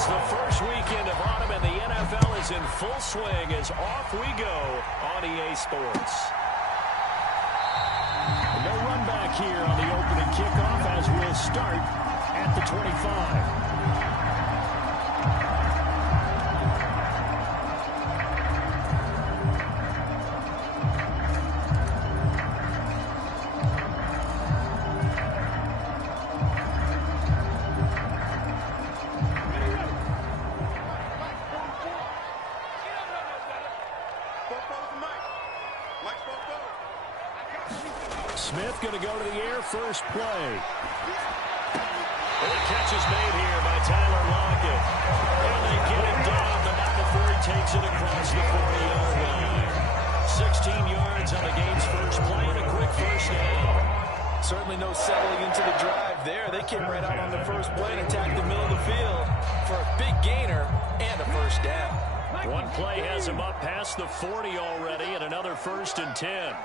It's the first weekend of autumn, and the NFL is in full swing as off we go on EA Sports. No run back here on the opening kickoff as we'll start at the 25. Smith going to go to the air, first play. And the catch is made here by Tyler Lockett. And they get him down, but not before he takes it across the 40-yard line. 16 yards on the game's first play and a quick first down. Certainly no settling into the drive there. They came right out on the first play and attacked the middle of the field for a big gainer and a first down. One play has him up past the 40 already and another 1st and 10.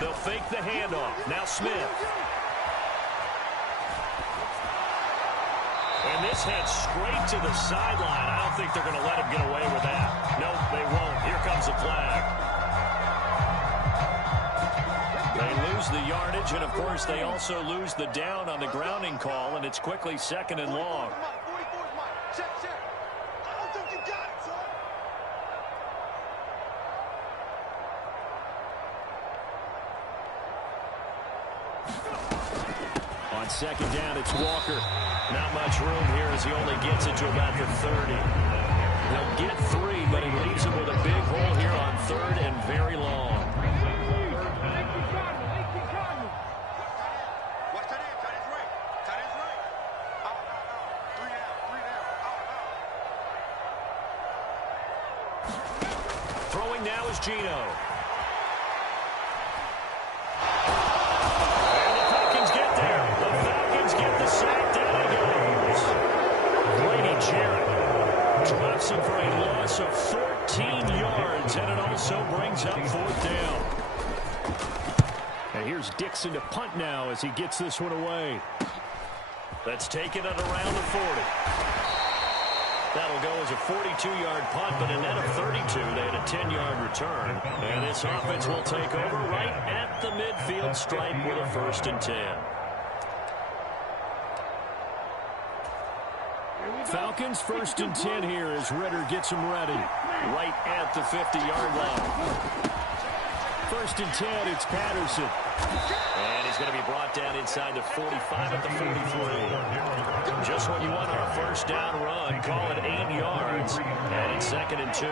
They'll fake the handoff. Now Smith. And this heads straight to the sideline. I don't think they're going to let him get away with that. Nope, they won't. Here comes the flag. They lose the yardage, and of course they also lose the down on the grounding call, and it's quickly 2nd and long. On 2nd down, it's Walker. Not much room here as he only gets it to about the 30. He'll get 3, but he leaves him with a big hole here on 3rd and very long. Throwing now is Geno. Drops him for a loss of 14 yards, and it also brings up 4th down. And here's Dixon to punt now as he gets this one away. Let's take it at around the 40. That'll go as a 42-yard punt, but a net of 32. They had a 10-yard return. And this offense will take over right at the midfield stripe with a 1st and 10. Falcons 1st and 10 here as Ritter gets them ready. Right at the 50-yard line. 1st and 10, it's Patterson. And he's going to be brought down inside the 45 at the 43. Just what you want on a 1st down run. Call it 8 yards. And it's 2nd and 2.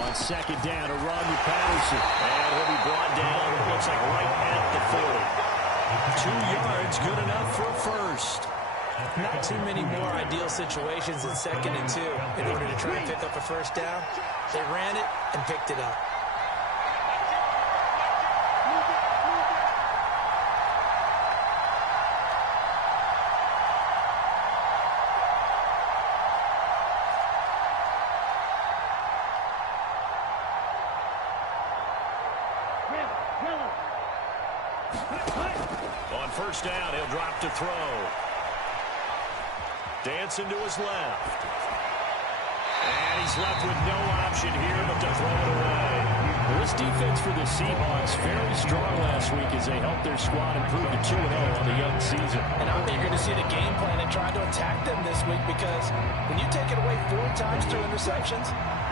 On 2nd down, a run with Patterson. And he'll be brought down, looks like right at the 40. 2 yards, good enough for a first. Not too many more ideal situations in 2nd and 2 in order to try and pick up a 1st down. They ran it and picked it up. On 1st down, he'll drop to throw. Dancing to his left. And he's left with no option here but to throw it away. Well, this defense for the Seahawks fairly strong last week as they helped their squad improve to 2-0 on the young season. And I'm eager to see the game plan and try to attack them this week because when you take it away 4 times through interceptions,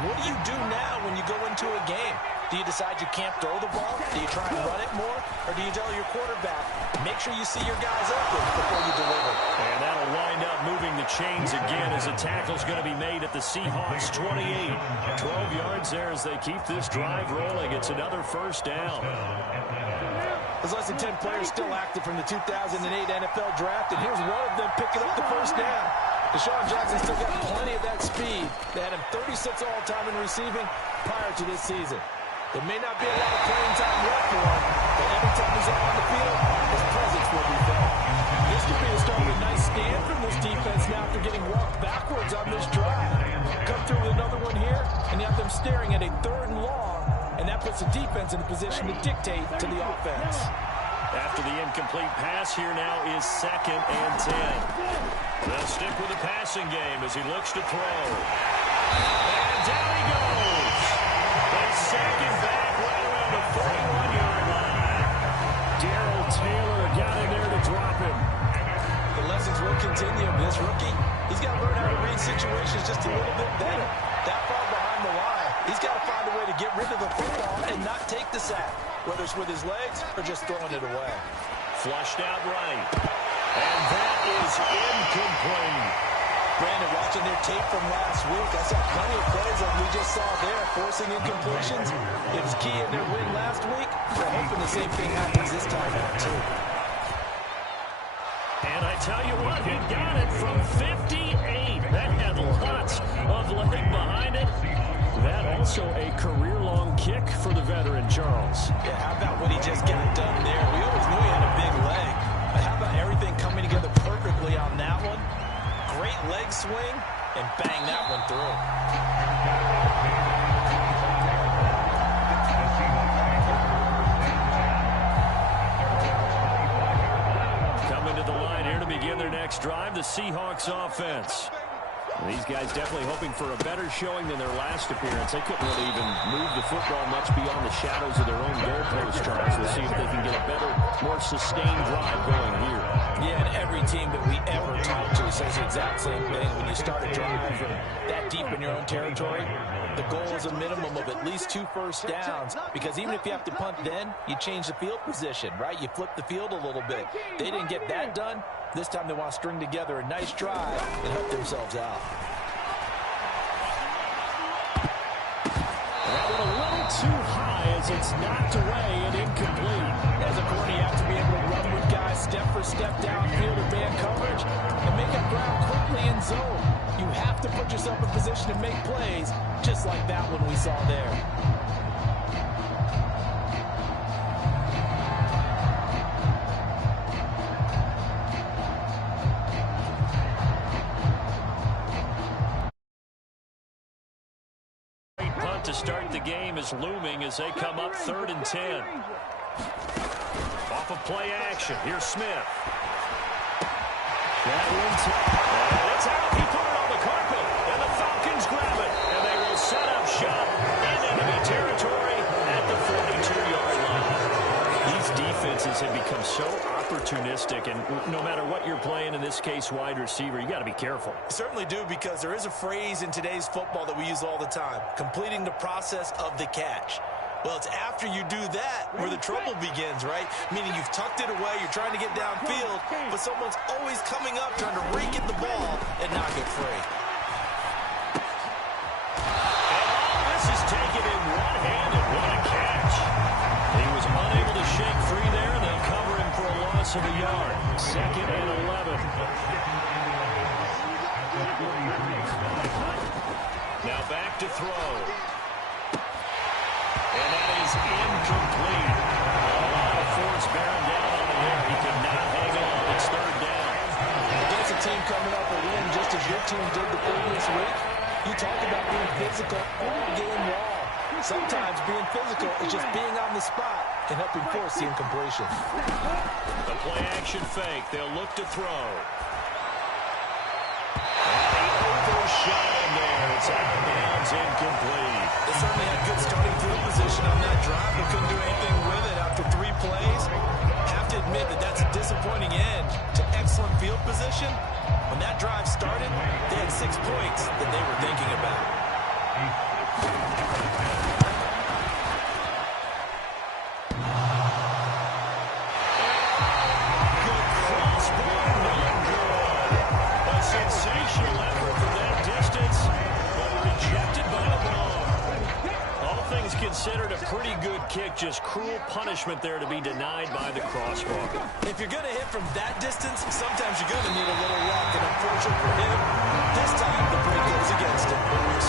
what do you do now when you go into a game? Do you decide you can't throw the ball? Do you try and run it more? Or do you tell your quarterback, make sure you see your guys open before you deliver? And that'll wind up moving the chains again as a tackle's going to be made at the Seahawks 28. 12 yards there as they keep this drive rolling. It's another 1st down. There's less than 10 players still active from the 2008 NFL Draft, and here's one of them picking up the 1st down. Deshaun Jackson still got plenty of that speed. They had him 36 all-time in receiving prior to this season. There may not be a lot of playing time left for him, but every time he's out on the field, his presence will be felt. This could be the start of a nice stand from this defense now after getting walked backwards on this drive. Come through with another one here, and you have them staring at a 3rd and long, and that puts puts the defense in a position to dictate to the offense. After the incomplete pass, here now is 2nd and 10. They'll stick with the passing game as he looks to throw. And down he goes. They sack him back right around the 41-yard line. Darrell Taylor got in there to drop him. The lessons will continue. This rookie, he's got to learn how to read situations just a little bit better. That far behind the line, he's got to find a way to get rid of the football and not take the sack, whether it's with his legs or just throwing it away. Flushed out right. And that is incomplete. Brandon, watching their tape from last week, I saw plenty of plays like we just saw there, forcing incompletions. It was key in their win last week. We're hoping the same thing happens this time out, too. And I tell you what, he got it from 58. That had lots of leg behind it. That also a career-long kick for the veteran, Charles. Yeah, how about what he just got done there? We always knew he had a big leg. But how about everything coming together perfectly on that one? Great leg swing, and bang that one through. Coming to the line here to begin their next drive, the Seahawks offense. These guys definitely hoping for a better showing than their last appearance. They couldn't really even move the football much beyond the shadows of their own goalpost, Charles. We'll see if they can get a better, more sustained drive going here. Yeah, and every team that we ever talk to says the exact same thing. When you start a drive from that deep in your own territory, the goal is a minimum of at least 2 first downs, because even if you have to punt then, you change the field position, right? You flip the field a little bit. They didn't get that done. This time they want to string together a nice drive and help themselves out. That one a little too high as it's knocked away and incomplete. As a corner, you have to be able to run with guys step for step downfield or man coverage and make up ground quickly in zone. You have to put yourself in position to make plays, just like that one we saw there. To start the game is looming as they come up 3rd and 10. Off of play action. Here's Smith. That one's and it's out. He put it on the carpet, and the Falcons grab it, and they will set up shop in enemy territory at the 42-yard line. These defenses have become so opportunistic, and no matter what you're playing, in this case wide receiver, you got to be careful. Certainly do, because there is a phrase in today's football that we use all the time: completing the process of the catch. Well, it's after you do that where the trouble begins, right? Meaning you've tucked it away, you're trying to get downfield, but someone's always coming up trying to rake at the ball and knock it free. And all this is taken in one-handed. What a catch. He was unable to shake free there, and they'll cover him for a loss of a yard. 2nd and 11. Now back to throw. And that is incomplete. A lot of force bearing down on him there. He could not hang on. It's 3rd down. Against a team coming off a win just as your team did the previous week, you talk about being physical all game long. Sometimes being physical is just being on the spot and helping force the incompletion. The play action fake. They'll look to throw. And he overshot him there. It's out of bounds, incomplete. They certainly had good starting field position on that drive, but couldn't do anything with it after 3 plays. Have to admit that that's a disappointing end to excellent field position. When that drive started, they had 6 points that they were thinking about. Good crossbar, not good. A sensational effort from that distance, but rejected by the ball. All things considered, a pretty good kick, just cruel punishment there to be denied by the crossbar. If you're going to hit from that distance, sometimes you're going to need a little luck, and unfortunately for him, this time the break goes against him.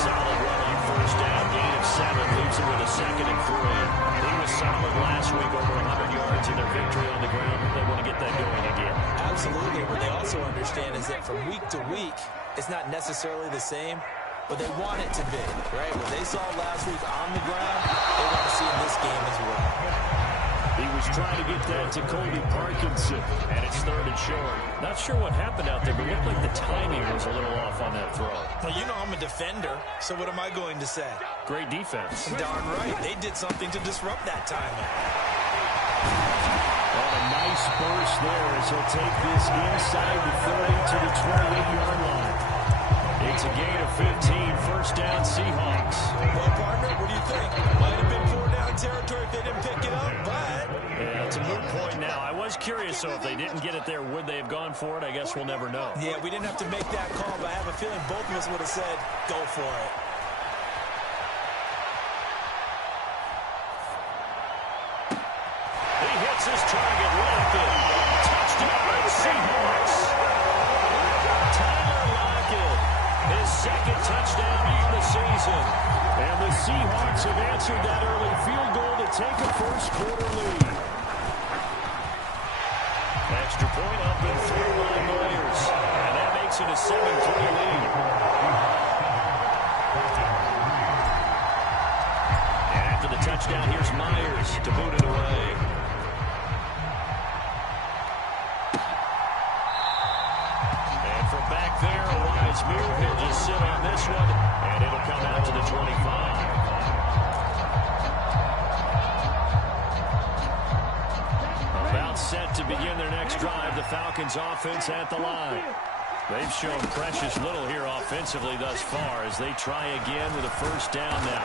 Solid run on 1st down, gain of 7, leaves him with a 2nd and 3. He was solid last week, over 100 yards in their victory on the ground. They want to get that going again. Absolutely. What they also understand is that from week to week, it's not necessarily the same. but they want it to be, right? What they saw last week on the ground, they want to see in this game as well. He was trying to get that to Colby Parkinson, and it's 3rd and short. Not sure what happened out there, but it looked like the timing was a little off on that throw. Well, you know I'm a defender, so what am I going to say? Great defense. Darn right. They did something to disrupt that timing. Oh, a nice burst there as he'll take this inside the 30 to the 28-yard line. It's a gain of 15, first down Seahawks. Well, partner, what do you think? Might have been 4-down territory if they didn't pick it up, but... Yeah, it's a moot point now. I was curious, so if they didn't get it there, would they have gone for it? I guess we'll never know. Yeah, we didn't have to make that call, but I have a feeling both of us would have said, go for it. He hits his target, Lockett. Touchdown, Seahawks. Tyler Lockett, his 2nd touchdown of the season. And the Seahawks have answered that early field goal to take a first-quarter lead. Extra point up and through by Myers. And that makes it a 7-3 lead. And after the touchdown, here's Myers to boot it away. And from back there, Wise move. He'll just sit on this one, and it'll come out to the 25. Set to begin their next drive. The Falcons offense at the line. They've shown precious little here offensively thus far as they try again with a first down now.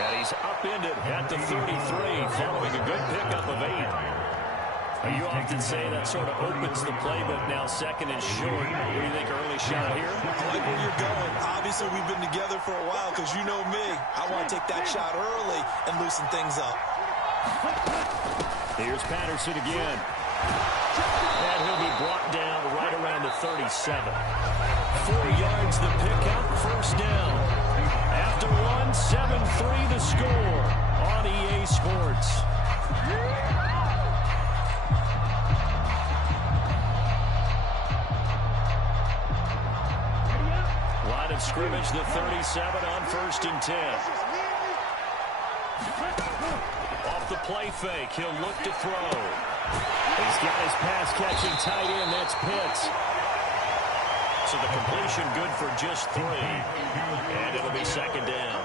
And he's upended at the 33 following a good pickup of 8. You often say that sort of opens the playbook now, 2nd and short. What do you think, early shot here? I like where you're going. Obviously, we've been together for a while because you know me. I want to take that shot early and loosen things up. Here's Patterson again. And he'll be brought down right around the 37. 4 yards the pickup, first down. After 1, 7-3 the score on EA Sports. Line of scrimmage, the 37 on 1st and 10. Off the play fake, he'll look to throw. He's got his pass-catching tight end, that's Pitts. So the completion good for just 3. And it'll be 2nd down.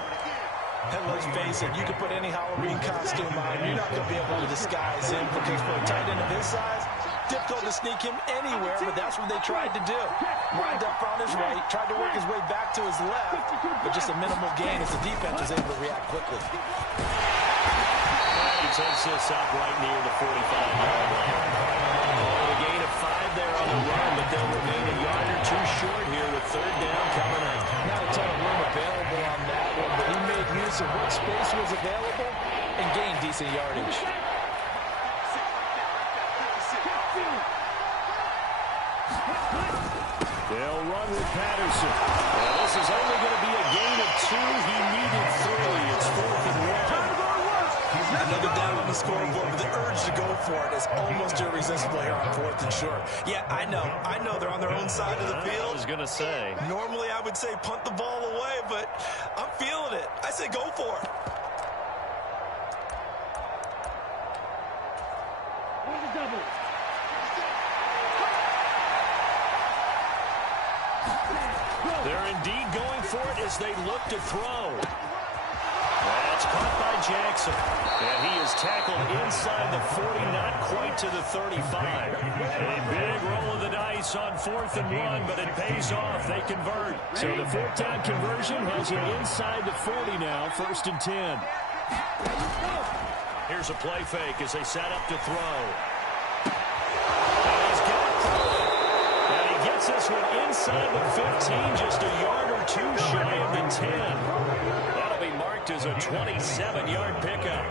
And let's face it, you can put any Halloween costume on, you're not going to be able to disguise him because for a tight end of his size, difficult to sneak him anywhere, but that's what they tried to do. Lined up on his right, tried to work his way back to his left, but just a minimal gain as the defense was able to react quickly. He takes this up right near the 45-yard line. Oh, a gain of 5 there on the run, but they'll remain a yard or 2 short here with 3rd down coming up. Not a ton of room available on that one, but he made use of what space was available and gained decent yardage. They'll run with Patterson. Well, this is only going to be a gain of 2. He needed 3. It's 4th and 1. Another down on the scoreboard, but the urge to go for it is almost irresistible here on 4th and short. Yeah, I know they're on their own side of the field. I was going to say. Normally I would say punt the ball away, but I'm feeling it. I say go for it. They're indeed going for it as they look to throw. That's caught by Jackson. And he is tackled inside the 40, not quite to the 35. A big roll of the dice on 4th and 1, but it pays off. They convert. So the 4th down conversion has it inside the 40 now, 1st and 10. Here's a play fake as they set up to throw. And he's got it. And he gets this one inside the 15, just a yard or 2 shy of the 10. That'll be marked as a 27-yard pickup.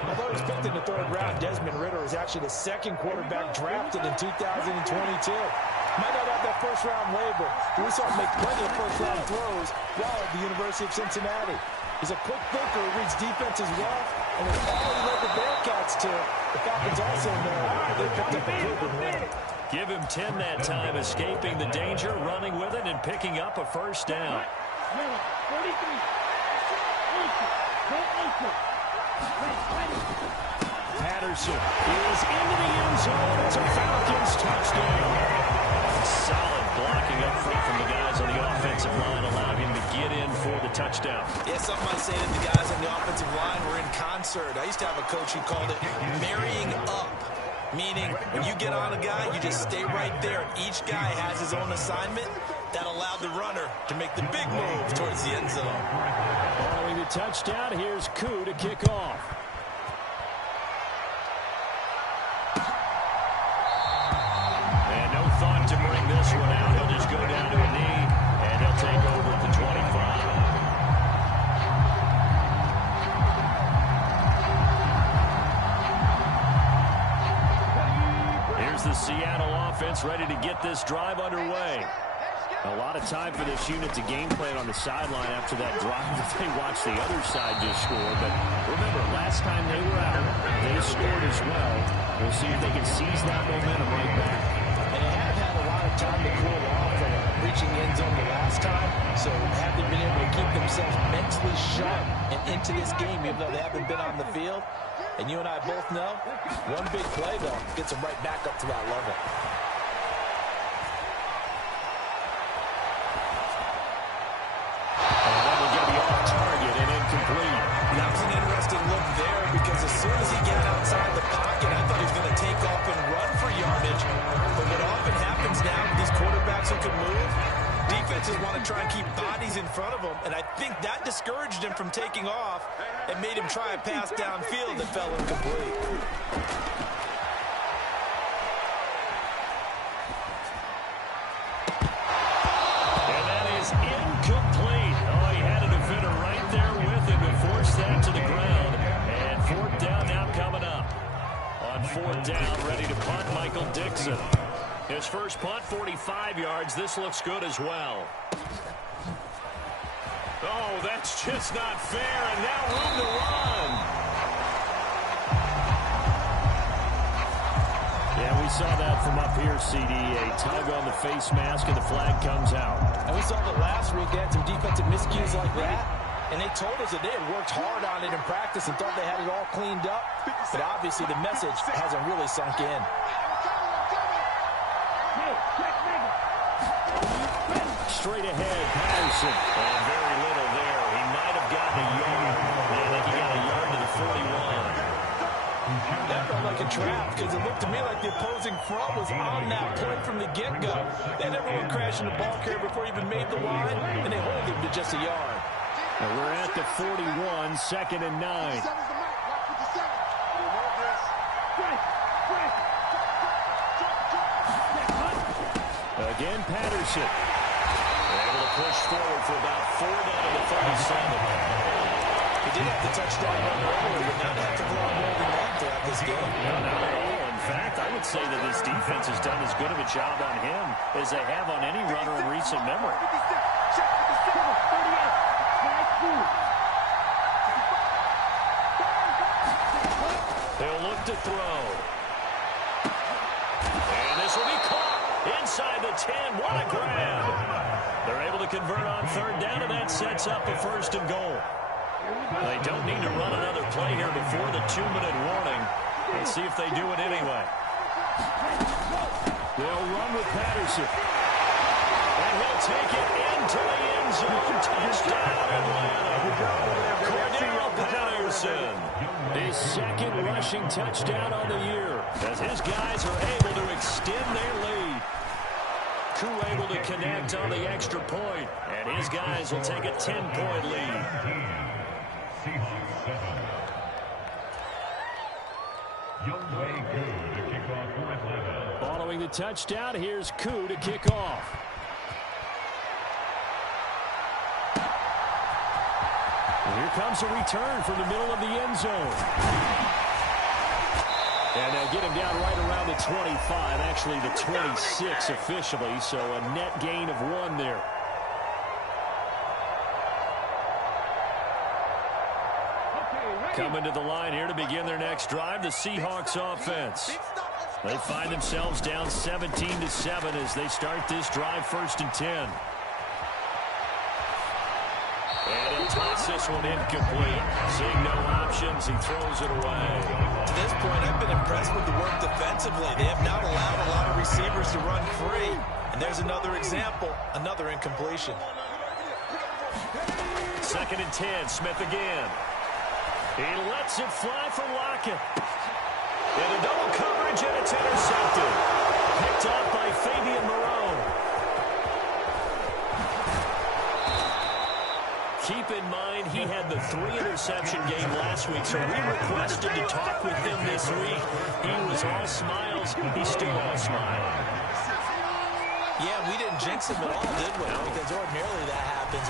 Although expected in the 3rd round, Desmond Ridder is actually the 2nd quarterback drafted in 2022. Might not have that first-round label, but we saw him make plenty of first-round throws while at the University of Cincinnati. He's a quick thinker who reads defenses well, and with all he led the Bearcats to, the Falcons also know they picked up a proven winner. Give him 10 that time, escaping the danger, running with it, and picking up a first down. Patterson is into the end zone. It's a Falcons touchdown. Solid blocking up front from the guys on the offensive line allowed him to get in for the touchdown. Yeah, something I say that the guys on the offensive line were in concert. I used to have a coach who called it marrying up, meaning when you get on a guy, you just stay right there. Each guy has his own assignment that allowed the runner to make the big move towards the end zone. Following the touchdown, here's Koo to kick off. And no thought to bring this one out. He'll just go down to a knee, and he'll take over at the 25. Here's the Seattle offense ready to get this drive underway. A lot of time for this unit to game plan on the sideline after that drive that they watched the other side just score. But remember, last time they were out, they scored as well. We'll see if they can seize that momentum right back. And they have had a lot of time to cool off from reaching the end zone the last time. So have they been able to keep themselves mentally sharp and into this game, even though they haven't been on the field? And you and I both know, one big play, though, gets them right back up to that level. That was an interesting look there because as soon as he got outside the pocket, I thought he was going to take off and run for yardage. But what often happens now with these quarterbacks who can move, defenses want to try and keep bodies in front of them, and I think that discouraged him from taking off and made him try a pass downfield that fell incomplete. And that is incomplete. Oh, he had a defender right there with him to force that to the ground. And fourth down now coming up. On fourth down, ready to punt, Michael Dixon. His first punt, 45 yards. This looks good as well. Oh, that's just not fair, and now room to run. Yeah, we saw that from up here, CD. A tug on the face mask, and the flag comes out. And we saw that last week. They had some defensive miscues like that, and they told us that they had worked hard on it in practice and thought they had it all cleaned up. But obviously the message hasn't really sunk in. Straight ahead, Patterson. And very little there. He might have gotten a yard. I think he got a yard to the 41. That felt like a trap because it looked to me like the opposing front was on that point from the get-go. They never went crashing the ball carrier before he even made the line, and they hold him to just a yard. And we're at the 41, 2nd and 9. Again, Patterson. Able to push forward for about 4 down to the 37. He did have the touchdown run earlier, but not have to go on more than that throughout this game. No, not at all. In fact, I would say that this defense has done as good of a job on him as they have on any runner in recent memory. They'll look to throw. And this will be caught inside the 10. What a grab. They're able to convert on third down, and that sets up a 1st and goal. They don't need to run another play here before the 2-minute warning. Let's see if they do it anyway. They'll run with Patterson. And he'll take it into the end zone. Touchdown, Atlanta. Cordell Patterson. His 2nd rushing touchdown on the year, as his guys are able to extend their lead. Koo able to connect on the extra point, and his guys will take a 10-point lead. Following the touchdown, here's Koo to kick off. And here comes a return from the middle of the end zone. And they'll get him down right around the 25, actually the 26 officially, so a net gain of 1 there. Coming to the line here to begin their next drive, the Seahawks offense. They find themselves down 17-7 as they start this drive, 1st and 10. And he'll toss this one incomplete. Seeing no options, he throws it away. To this point, I've been impressed with the work defensively. They have not allowed a lot of receivers to run free. And there's another example, another incompletion. 2nd and 10, Smith again. He lets it fly for Lockett. Into double coverage, and it's intercepted. Picked up by Fabian Moreau. Keep in mind, he had the 3-interception game last week, so we requested to talk with him this week. He was all smiles. He's still all smiles. Yeah, we didn't jinx him at all, did we? Because ordinarily that happens.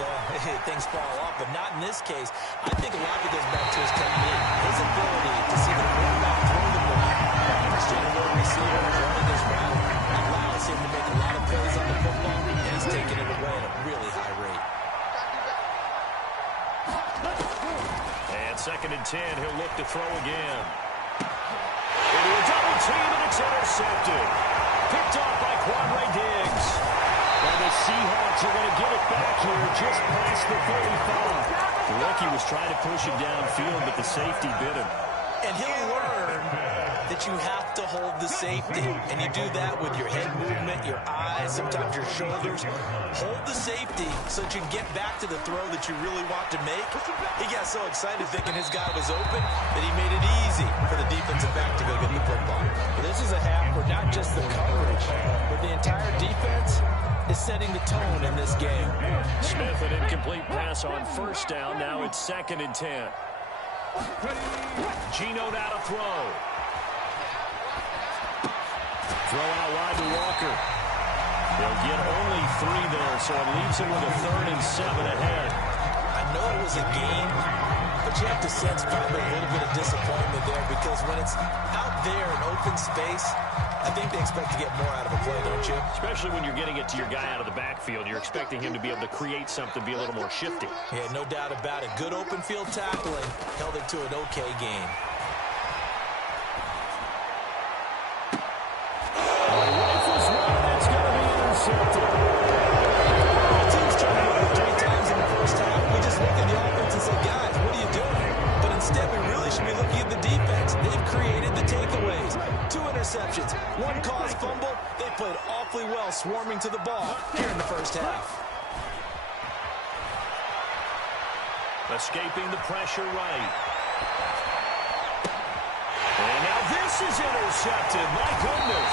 Things fall off, but not in this case. I think a lot of it goes back to his technique. His ability to see the quarterback throw the ball, understanding where the receiver is running his route, allows him to make a lot of plays on the football, and he's taking it away at a really high rate. And 2nd and 10, he'll look to throw again. Into a double team, and it's intercepted. Picked off by Quandre Diggs. And the Seahawks are going to get it back here just past the 35. The rookie was trying to push him downfield, but the safety bit him. And he'll learn that you have to hold the safety. And you do that with your head movement, your eyes, sometimes your shoulders. Hold the safety so that you can get back to the throw that you really want to make. He got so excited thinking his guy was open that he made it easy for the defensive back to go get the football. But this is a half where not just the coverage, but the entire defense is setting the tone in this game. Smith, an incomplete pass on 1st down. Now it's 2nd and 10. Geno now to throw. Throw out wide to Walker. They'll get only 3 there, so it leaves him with a 3rd and 7 ahead. I know it was a game, but you have to sense probably a little bit of disappointment there because when it's out there in open space, I think they expect to get more out of a play, don't you? Especially when you're getting it to your guy out of the backfield. You're expecting him to be able to create something, be a little more shifty. Yeah, no doubt about it. Good open field tackling held it to an okay game. Rifles one, that's going to be intercepted. The team's turned it over 3 times in the first half. We just look at the offense and say, guys, what are you doing? But instead, we really should be looking at the defense. They've created the takeaways. 2 interceptions, 1 caused fumble. They played awfully well swarming to the ball here in the first half. Escaping the pressure right. And now this is intercepted. My goodness.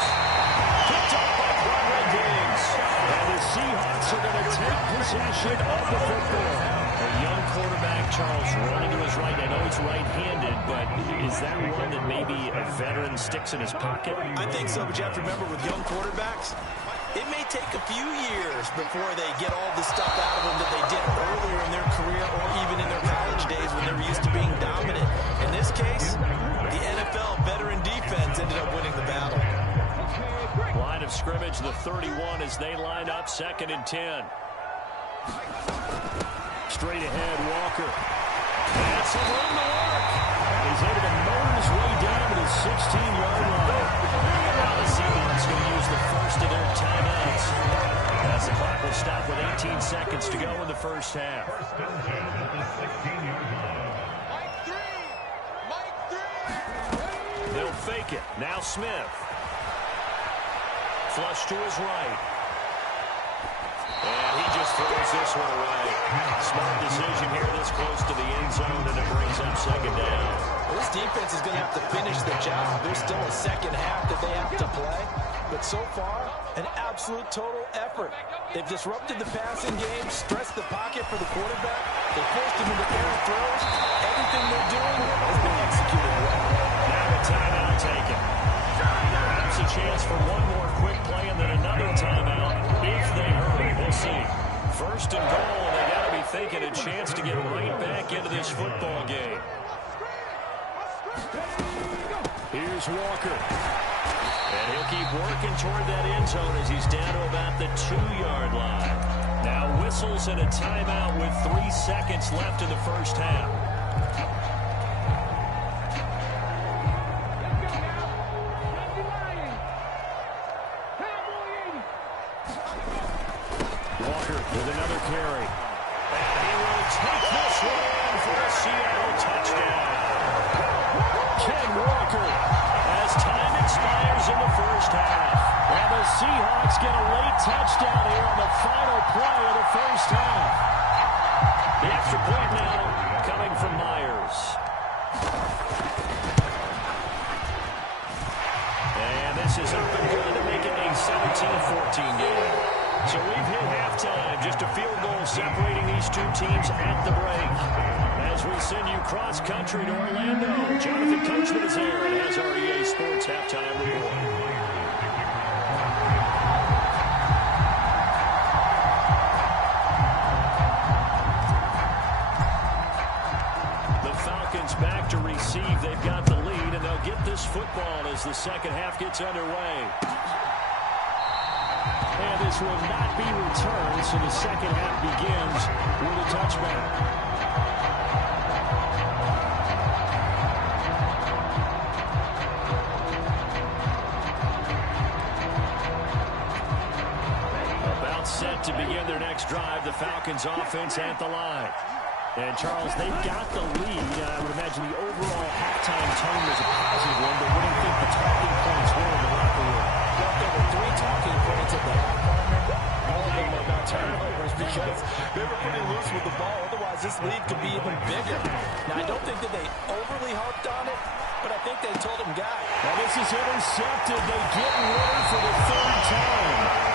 Picked up by Quandre Diggs. And the Seahawks are going to take possession of the football. A young quarterback, Charles, running to his right. I know he's right-handed, but is that one that maybe a veteran sticks in his pocket? I think so, but you have to remember with young quarterbacks, it may take a few years before they get all the stuff out of them that they did earlier in their career or even in their college days when they were used to being dominant. In this case, the NFL veteran defense ended up winning the battle. Line of scrimmage, the 31 as they line up, 2nd and 10. Straight ahead, Walker. That's some room to work. He's able to motor his way down to the 16-yard line. Now the Seahawks going to use the first of their timeouts. As the clock will stop with 18 seconds to go in the first half. They'll fake it. Now Smith. Flush to his right. And he just throws this one away. Smart decision here this close to the end zone, and it brings up 2nd down. Well, this defense is going to have to finish the job. There's still a second half that they have to play. But so far, an absolute total effort. They've disrupted the passing game, stressed the pocket for the quarterback. They forced him into errant throws. Everything they're doing has been executed well. Now a timeout taken. Perhaps a chance for one more quick play and then another timeout if they hurry. We'll see. 1st and goal, and they got to be thinking a chance to get right back into this football game. Here's Walker. And he'll keep working toward that end zone as he's down to about the 2-yard line. Now whistles and a timeout with 3 seconds left in the first half. Walker with another carry. And he will take Seattle touchdown. Ken Walker as time expires in the first half. And the Seahawks get a late touchdown here on the final play of the first half. The extra point now coming from Myers. And this is up and good to make it a 17-14 game. So we've hit halftime, just a field goal separating these two teams at the break. As we send you cross-country to Orlando, Jonathan Coachman is there and has our EA Sports halftime report. Back to receive. They've got the lead, and they'll get this football as the second half gets underway. And this will not be returned, so the second half begins with a touchback. About set to begin their next drive, the Falcons offense at the line. And, Charles, they've got the lead. I would imagine the overall halftime tone was a positive one, but what do you think the talking points were in the locker room? Well, there were 3 talking points at the half, partner. All of them were about turnovers because they were pretty loose with the ball. Otherwise, this lead could be even bigger. Now, I don't think that they overly harped on it, but I think they told them, guys. Now, this is intercepted. They get rid for the 3rd time.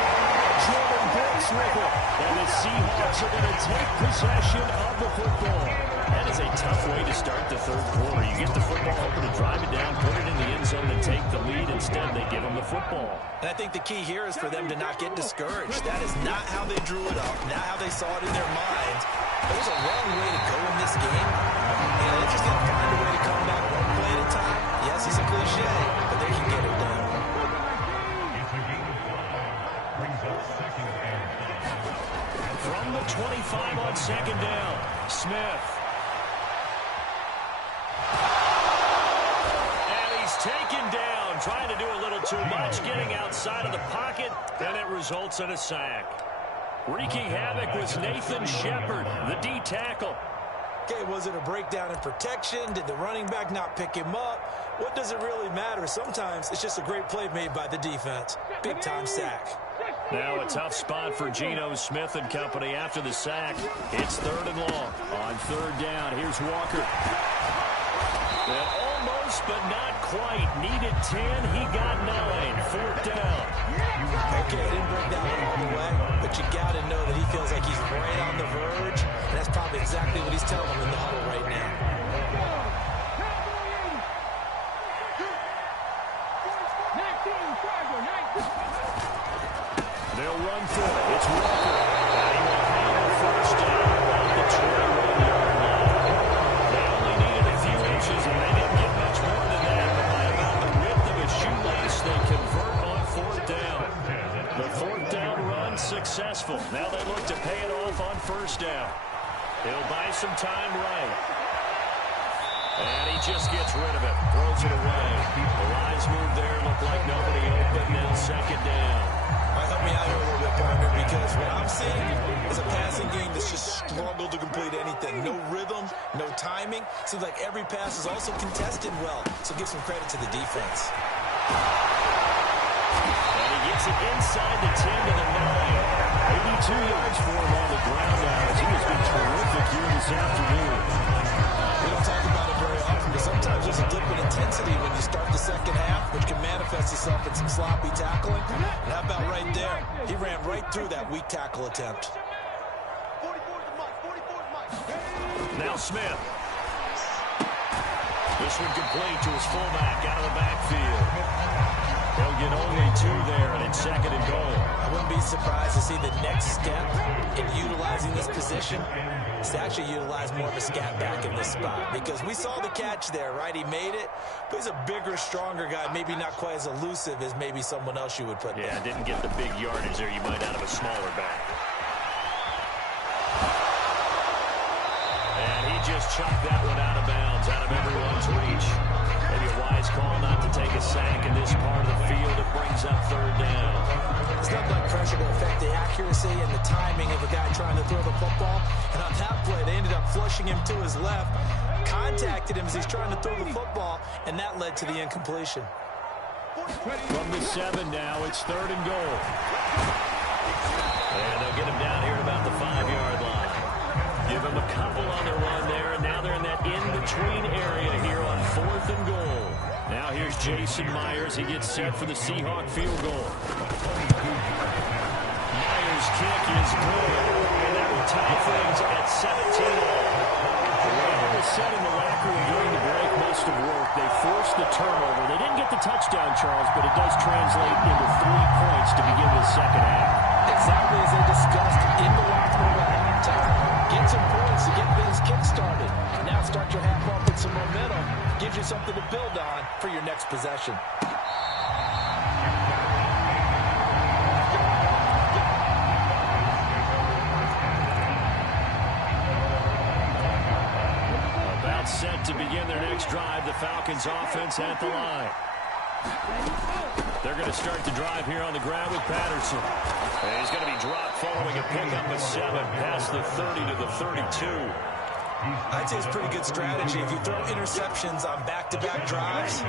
Jordan Brooks with it. And the Seahawks are going to take possession of the football. That is a tough way to start the 3rd quarter. You get the football open to drive it down, put it in the end zone, and take the lead. Instead, they give them the football. And I think the key here is for them to not get discouraged. That is not how they drew it up, not how they saw it in their minds. There's a long way to go in this game. And they're just going to find a way to come back one play at a time. Yes, it's a cliche, but they can get it done. From the 25 on 2nd down, Smith. And he's taken down, trying to do a little too much, getting outside of the pocket, and it results in a sack. Wreaking havoc was Nathan Shepard, the D tackle. Okay, was it a breakdown in protection? Did the running back not pick him up? What does it really matter? Sometimes it's just a great play made by the defense. Big-time sack. Now a tough spot for Geno Smith and company after the sack. It's 3rd and long. On 3rd down, here's Walker. And almost, but not quite. Needed 10, he got 9. 4th down. Okay, it didn't break that one all the way, but you got to know that he feels like he's right on the verge, and that's probably exactly what he's telling them in the huddle right now. They'll run for it. It's Walker. And he will hang the 1st down on the 21-yard line. They only needed a few inches, and they didn't get much more than that. But by about the width of a shoelace, they convert on 4th down. The 4th down run successful. Now they look to pay it off on 1st down. He'll buy some time right. And he just gets rid of it. Throws it away. The Lions move there. Look like nobody open. Now 2nd down. Help me out here a little bit, partner, because what I'm seeing is a passing game that's just struggled to complete anything. No rhythm, no timing. Seems like every pass is also contested well, so give some credit to the defense. And he gets it inside the 10 to the 9. 82 yards for him on the ground now, as he has been terrific here this afternoon. We don't talk about it very often, but sometimes there's a dip in intensity when you start the second half, which can manifest itself in some sloppy tackling. And how about right there? He ran right through that weak tackle attempt. Now Smith. This one complete to his fullback out of the backfield. He'll get only 2 there, and it's 2nd and goal. I wouldn't be surprised to see the next step in utilizing this position is to actually utilize more of a scat back in this spot, because we saw the catch there, right? He made it, but he's a bigger, stronger guy, maybe not quite as elusive as maybe someone else you would put there. Yeah, didn't get the big yardage there you might out of a smaller back. And he just chucked that one out of bounds, out of everyone's reach. Maybe a wise call not to take a sack in this part of the field. It brings up 3rd down. It's not like pressure to affect the accuracy and the timing of a guy trying to throw the football. And on that play, they ended up flushing him to his left. contacted him as he's trying to throw the football, and that led to the incompletion. From the 7 now, it's 3rd and goal. And they'll get him down here at about the 5-yard line. Give him a couple on the run there, and now they're in that in-between area here on 4th and goal. Now here's Jason Myers. He gets set for the Seahawk field goal. Myers' kick is good, and that will tie things at 17. Whatever was said in the locker room during the break must have worked. They forced the turnover. They didn't get the touchdown, Charles, but it does translate into 3 points to begin the second half. Exactly as they discussed in the locker room at halftime. Get some points to get things kick-started. Now start your half off with some momentum. Gives you something to build on for your next possession. About set to begin their next drive. The Falcons offense at the line. They're going to start the drive here on the ground with Patterson. And he's going to be dropped following a pickup of 7 past the 30 to the 32. I'd say it's pretty good strategy. If you throw interceptions on back-to-back drives,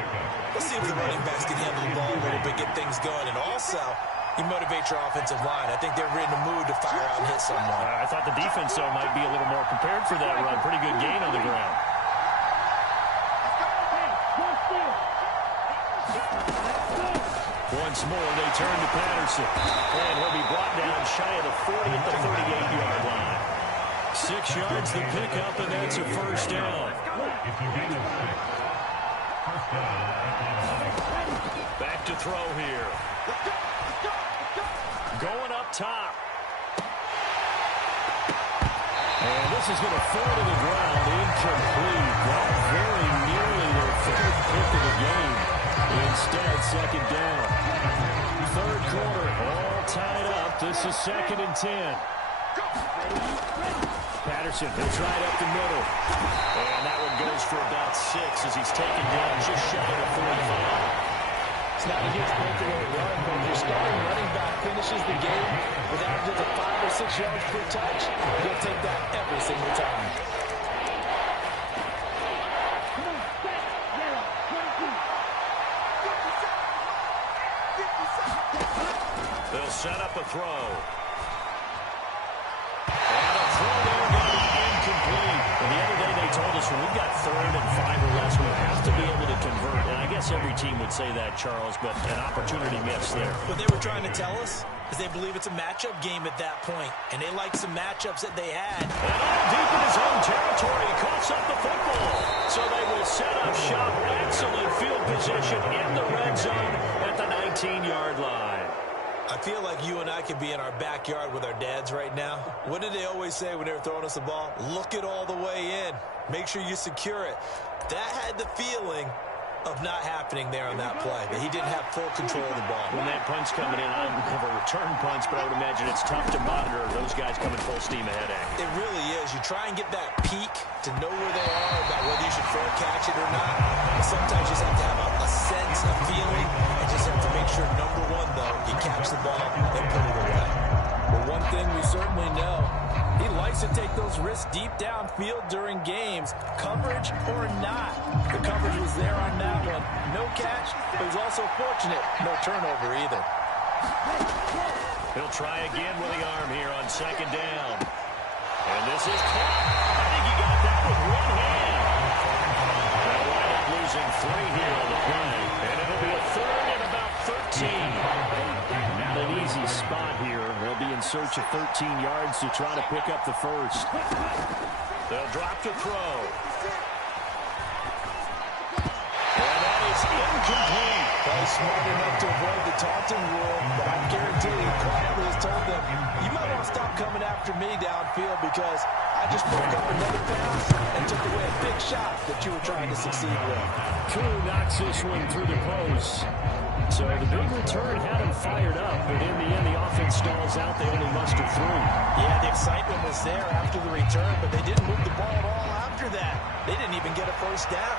let's see if the running backs can handle the ball a little bit, get things going. And also, you motivate your offensive line. I think they're in the mood to fire out and hit someone. I thought the defense, though, might be a little more prepared for that run. Pretty good gain on the ground. Once more, they turn to Patterson. And he'll be brought down shy of the 40 at the 38-yard line. 6 yards the pickup, and that's a first down. Back to throw here. Going up top. And this is going to fall to the ground. Incomplete. Well, very nearly their 3rd pick of the game. Instead, 2nd down. 3rd quarter, all tied up. This is 2nd and 10. Patterson, he'll try it up the middle. And that one goes for about 6 as he's taken down just shy of the 45. It's not a huge breakaway run, but if your starting running back finishes the game with averages of 5 or 6 yards per touch, you'll take that every single time. They'll set up a throw. And a throw there going to be incomplete. And the other day they told us when we've got 3rd and 5 or less, we have to be able to convert. And I guess every team would say that, Charles, but an opportunity missed there. What they were trying to tell us is they believe it's a matchup game at that point, and they like some matchups that they had. And all deep in his own territory, he coughs up the football. So they will set up shop. Excellent field position in the red zone at the 19-yard line. I feel like you and I could be in our backyard with our dads right now. What did they always say when they were throwing us the ball? Look it all the way in. Make sure you secure it. That had the feeling of not happening there on that play, that he didn't have full control of the ball. When that punch coming in, I don't have a return punch, but I would imagine it's tough to monitor those guys coming full steam ahead at you. It really is. You try and get that peek to know where they are, about whether you should fair catch it or not. But sometimes you just have to have a sense, a feeling, and just have to make sure, number one, though, you catch the ball and put it away. But one thing we certainly know, he likes to take those risks deep downfield during games, coverage or not. The coverage was there on that one. No catch, but he's also fortunate. No turnover either. He'll try again with the arm here on 2nd down. And this is caught. I think he got that with one hand. They'll wind up losing 3 here on the play. And it'll be a 3rd and about 13. Not an easy spot here. They'll be in search of 13 yards to try to pick up the first. They'll drop to throw. And that is incomplete. Probably smart enough to avoid the taunting rule, but I guarantee you, quietly has told them, you might want to stop coming after me downfield because I just broke up another pass and took away a big shot that you were trying to succeed with. Koo knocks this one through the post. So the big return had him fired up, but in the end, the offense stalls out. They only muster 3. Yeah, the excitement was there after the return, but they didn't move the ball at all after that. They didn't even get a first down.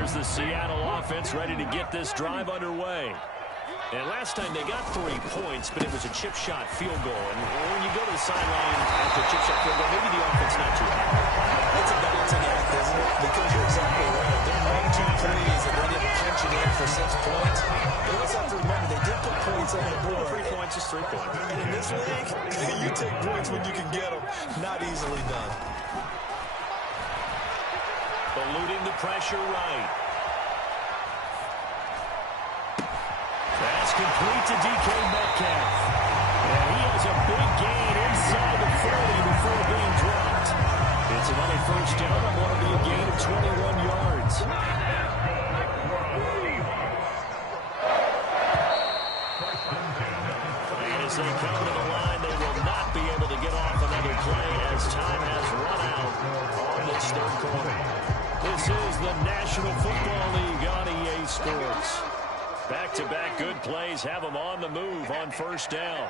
here's the Seattle offense ready to get this drive underway. And last time they got 3 points, but it was a chip shot field goal. And when you go to the sideline after a chip shot field goal, maybe the offense not too happy. It's a balancing act, isn't it? Because you're exactly right. They're 1-2 plays, and they didn't punch it in for 6 points. But let's have to remember, they did put points on the board. 3 points is 3 points. And in this league, you take points when you can get them. Not easily done. Eluding the pressure right. Pass complete to DK Metcalf. And he has a big gain inside the 40 before being dropped. It's another first down on what will be a gain of 21 yards. And as they come to the line, they will not be able to get off another play as time has run out on this third quarter. This is the National Football League on EA Sports. Back-to-back good plays have them on the move on first down.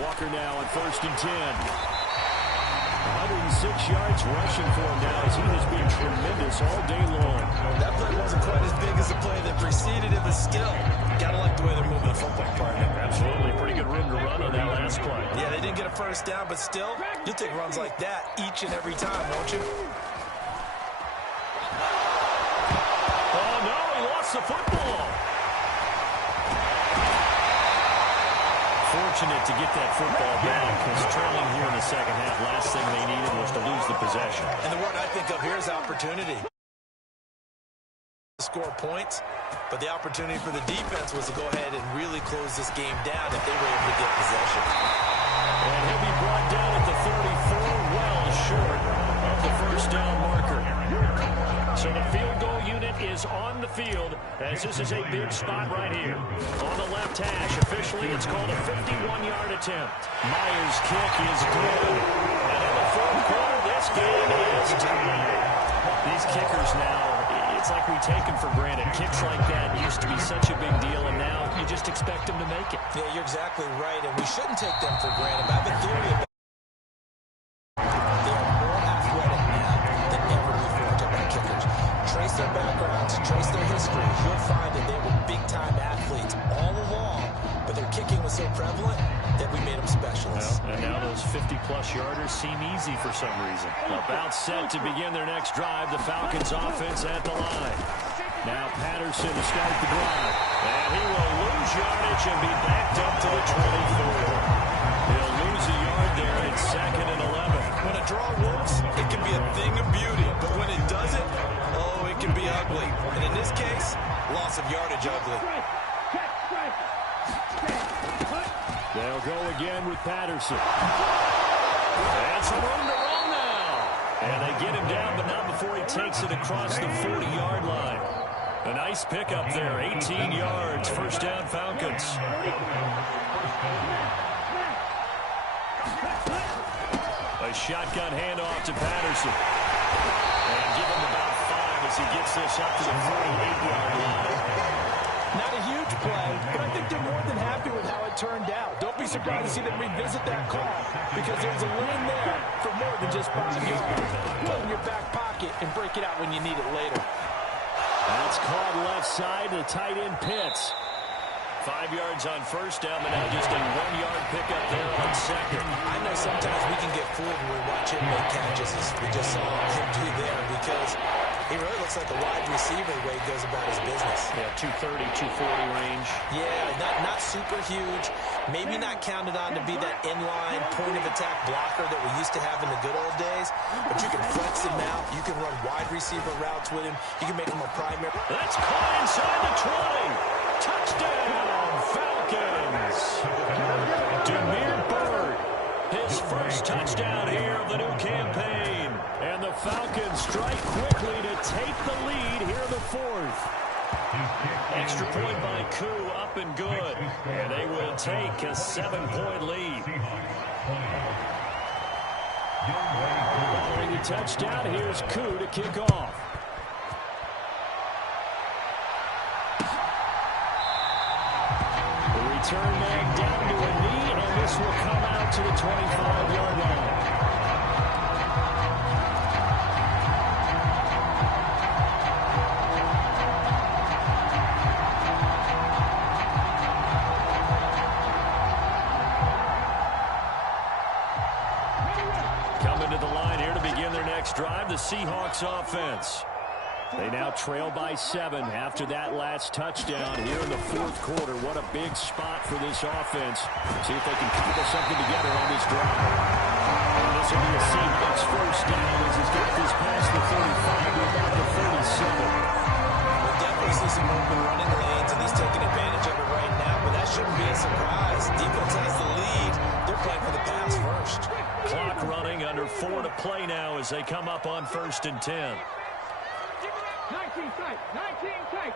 Walker now on 1st and 10. 106 yards rushing for him now as he has been tremendous all day long. That play wasn't quite as big as the play that preceded it, but still, gotta like the way they're moving the football, partner. Absolutely. Pretty good room to run on that last play. Yeah, they didn't get a first down, but still, you'll take runs like that each and every time, won't you? Oh, no, he lost the football. Fortunate to get that football back because trailing here in the second half, last thing they needed was to lose the possession. And the word I think of here is opportunity. Score points, but the opportunity for the defense was to go ahead and really close this game down if they were able to get possession. And he'll be brought down at the 34, well short of the first down marker. So the field goal unit is on the field as this is a big spot right here. On the left hash, officially it's called a 51-yard attempt. Myers' kick is good. And in the fourth quarter, this game is tied. These kickers now, it's like we take them for granted. Kicks like that used to be such a big deal, and now you just expect them to make it. Yeah, you're exactly right, and we shouldn't take them for granted. I have a theory about they are more athletic now than ever before. Talk about kickers. Trace their backgrounds, trace their histories. You'll find that they were big-time athletes all along, but their kicking was so prevalent that we made them specialists. Well, and now those 50-plus yarders seem easy for some reason. About set to begin their next drive, the Falcons offense at the line. Now Patterson to start the drive. And he will lose yardage and be backed up to the 24. He'll lose a yard there at 2nd and 11. When a draw works, it can be a thing of beauty. But when it doesn't, oh, it can be ugly. And in this case, loss of yardage ugly. They'll go again with Patterson. And some room to run now. And they get him down, but not before he takes it across the 40-yard line. A nice pickup there, 18 yards. First down, Falcons. A shotgun handoff to Patterson. And give him about 5 as he gets this up to the 48-yard line. Not a huge play, but I think they're more than happy with how it turned out. Don't be surprised to see them revisit that call because there's a lane there for more than just 5 yards. Put it in your back pocket and break it out when you need it later. That's caught left side to tight end Pitts. 5 yards on first down, but now just a 1-yard pickup there on second. I know sometimes we can get fooled when we watch him make catches, as we just saw him do there, because he really looks like a wide receiver the way he goes about his business. Yeah, 230, 240 range. Yeah, not super huge. Maybe not counted on to be that inline point-of-attack blocker that we used to have in the good old days, but you can flex him out. You can run wide receiver routes with him. You can make him a primary. That's caught inside the 20. Touchdown, Falcons. Damiere Byrd, his first touchdown here of the new campaign. And the Falcons strike quickly to take the lead here in the fourth. Extra point by Koo, up and good. And they will take a 7-point lead. Following the touchdown, here's Koo to kick off. return man down to a knee, and this will come out to the 25-yard line. Coming to the line here to begin their next drive, the Seahawks offense. They now trail by 7 after that last touchdown here in the fourth quarter. What a big spot for this offense. See if they can cobble something together on this drive. And this will be a Seahawks first down as he's got this past the 35 to about the 37. We'll definitely see some open running lanes, and he's taking advantage of it right now, but that shouldn't be a surprise. Defense has the lead. They're playing for the pass first. Clock running, under 4 to play now as they come up on 1st and 10. 19 tight.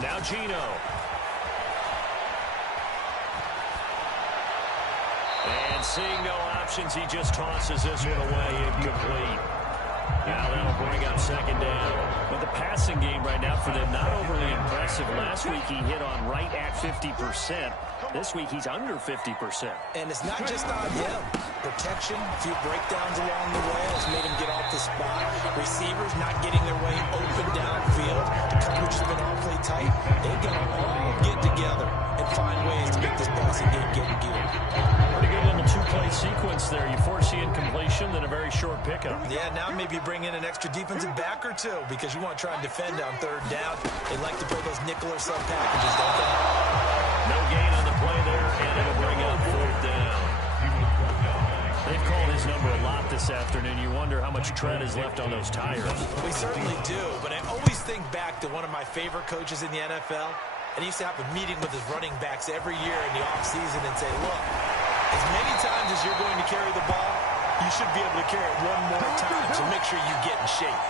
Now Geno. And seeing no options, he just tosses this one away, incomplete. Now that'll bring up 2nd down. But the passing game right now for them, not overly impressive. Last week he hit on right at 50%. This week he's under 50%. And it's not just on him. Protection, a few breakdowns along the way has made him get off the spot. Receivers not getting their way open downfield. The coverage has been awfully tight. They've got to all get together and find ways to make this passing game get in gear. Pretty good little 2-play sequence there. You force the incompletion, then a very short pickup. Yeah, now maybe bring in an extra defensive back or two because you want to try and defend on 3rd down. They like to play those nickel or sub packages, don't they? No gain on the play there, and it'll bring up 4th down. They've called his number a lot this afternoon. You wonder how much tread is left on those tires. We certainly do, but I always think back to one of my favorite coaches in the NFL, and he used to have a meeting with his running backs every year in the offseason and say, look, as many times as you're going to carry the ball, you should be able to carry it one more time, so make sure you get in shape.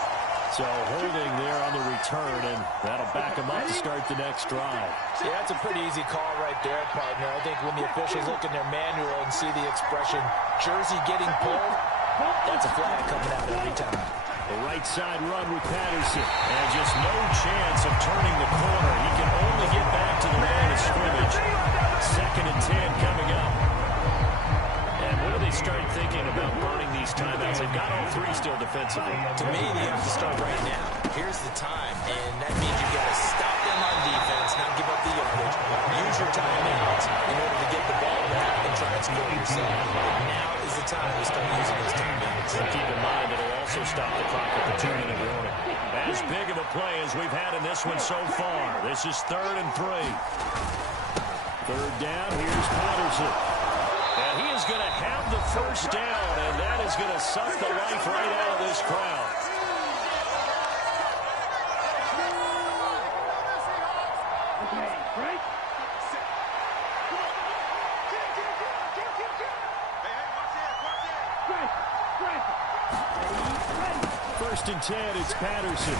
So holding there on the return, and that'll back him up to start the next drive. Yeah, that's a pretty easy call right there, partner. I think when the officials look in their manual and see the expression, jersey getting pulled, that's a flag coming out every time. The right side run with Patterson, and just no chance of turning the corner. He can only get back to the line of scrimmage. 2nd and 10 coming up. And what do they start thinking about burning these timeouts? They've got all 3 still defensively. To me, they have to start right now. Here's the time, and that means you've got to stop them on defense, not give up the yardage. Use your timeouts in order to get the ball back and try and score yourself. Now is the time to start using those timeouts. And keep in mind, it'll also stop the clock at the 2-minute warning. As big of a play as we've had in this one so far. This is 3rd and 3. 3rd down, here's Patterson. And he is going to have the first down, and that is going to suck the life right out of this crowd. First and 10, it's Patterson.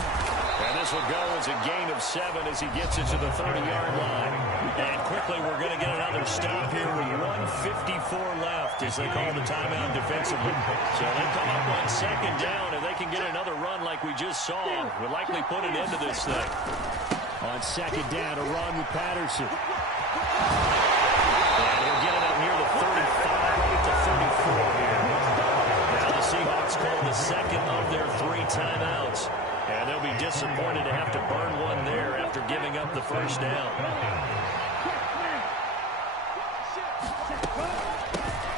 And this will go as a gain of 7 as he gets it to the 30-yard line. And quickly, we're going to get another stop here with 1:54 left as they call the timeout defensively. So they come up on 2nd down, and they can get another run like we just saw. Would likely put an end to this thing. On 2nd down, a run with Patterson. And he'll get it up near the 35 to 34 here. Now the Seahawks call the 2nd of their 3 timeouts. And they'll be disappointed to have to burn one there after giving up the first down.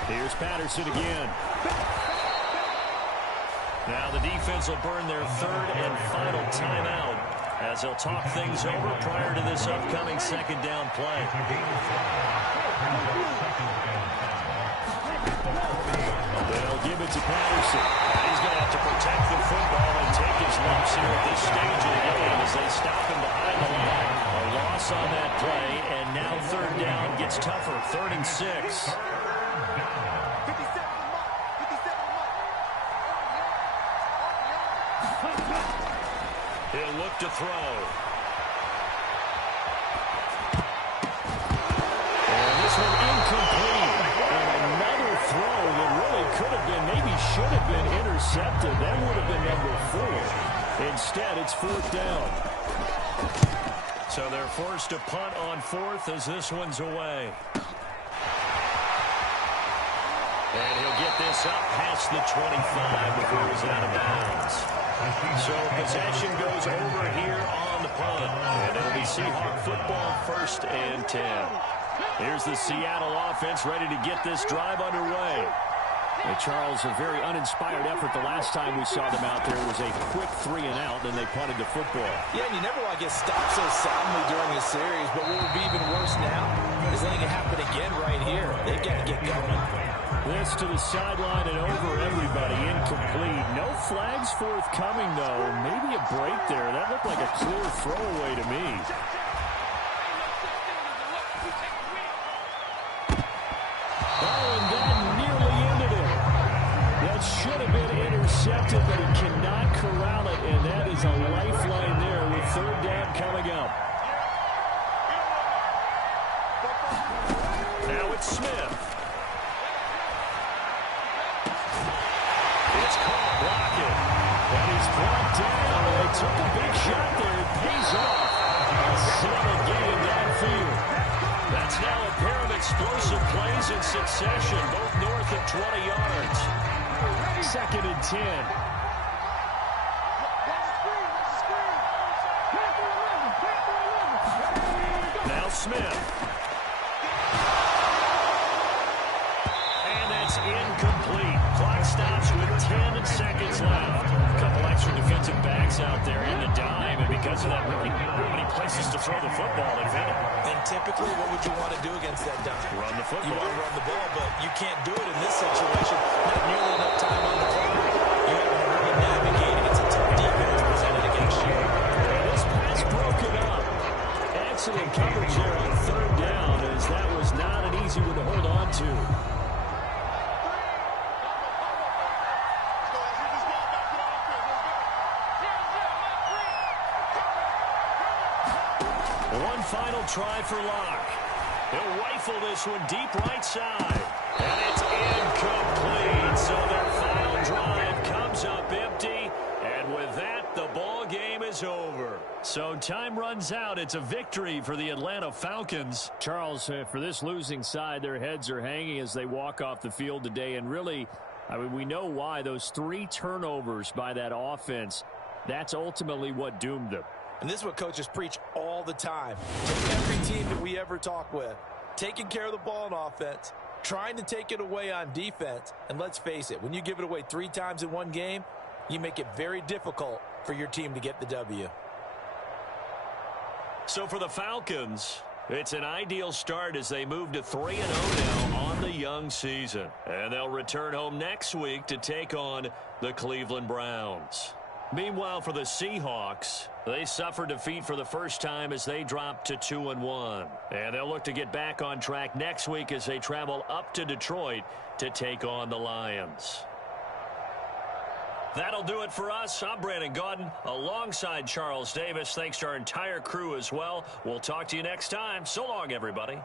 Here's Patterson again. Now the defense will burn their 3rd and final timeout as they'll talk things over prior to this upcoming 2nd down play. They'll give it to Patterson. He's going to have to protect the football and take his lumps here at this stage of the game as they stop him behind the line. A loss on that play, and now 3rd down gets tougher. 3rd and 6. He'll look to throw. And this one incomplete. And another throw that really could have been, maybe should have been intercepted. That would have been number 4. Instead, it's 4th down. So they're forced to punt on fourth as this one's away. And he'll get this up past the 25 before he's out of bounds. So possession goes over here on the punt. And it'll be Seahawk football, 1st and 10. Here's the Seattle offense ready to get this drive underway. And Charles, a very uninspired effort the last time we saw them out there. It was a quick 3 and out, then they punted the football. Yeah, and you never want to get stopped so soundly during a series, but what would be even worse now is letting it happen again right here. They've got to get going. This to the sideline and over everybody. Incomplete. No flags forthcoming, though. Maybe a break there. That looked like a clear throwaway to me. Oh, and that nearly ended it. That should have been intercepted, but he cannot corral it, and that is a lifeline there with 3rd down coming up. Now it's Smith. It's caught blocking. And he's brought down. They took a big shot there. It pays off. A solid gain downfield. That's now a pair of explosive plays in succession, both north of 20 yards. 2nd and 10. Now Smith. And that's incomplete. Clock stops with 10 seconds left. A couple extra defensive backs out there in the dime, and because of that, really not many places to throw the football, if any. And typically, what would you want to do against that dime? Run the football. You want to run the ball, but you can't do it in this situation. Not nearly enough time on the clock. You have to really navigate against a tough defense presented against you. And this pass broken up. Excellent coverage there on 3rd down, as that was not an easy one to hold on to. One final try for Locke. He'll rifle this one deep right side. And it's incomplete. So their final drive comes up empty. And with that, the ball game is over. So time runs out. It's a victory for the Atlanta Falcons. Charles, for this losing side, their heads are hanging as they walk off the field today. And really, I mean, we know why. Those 3 turnovers by that offense, that's ultimately what doomed them. And this is what coaches preach all the time to every team that we ever talk with. Taking care of the ball on offense, trying to take it away on defense. And let's face it, when you give it away 3 times in one game, you make it very difficult for your team to get the W. So for the Falcons, it's an ideal start as they move to 3-0 now on the young season. And they'll return home next week to take on the Cleveland Browns. Meanwhile, for the Seahawks, they suffered defeat for the first time as they dropped to 2-1. And they'll look to get back on track next week as they travel up to Detroit to take on the Lions. That'll do it for us. I'm Brandon Gaudin alongside Charles Davis. Thanks to our entire crew as well. We'll talk to you next time. So long, everybody.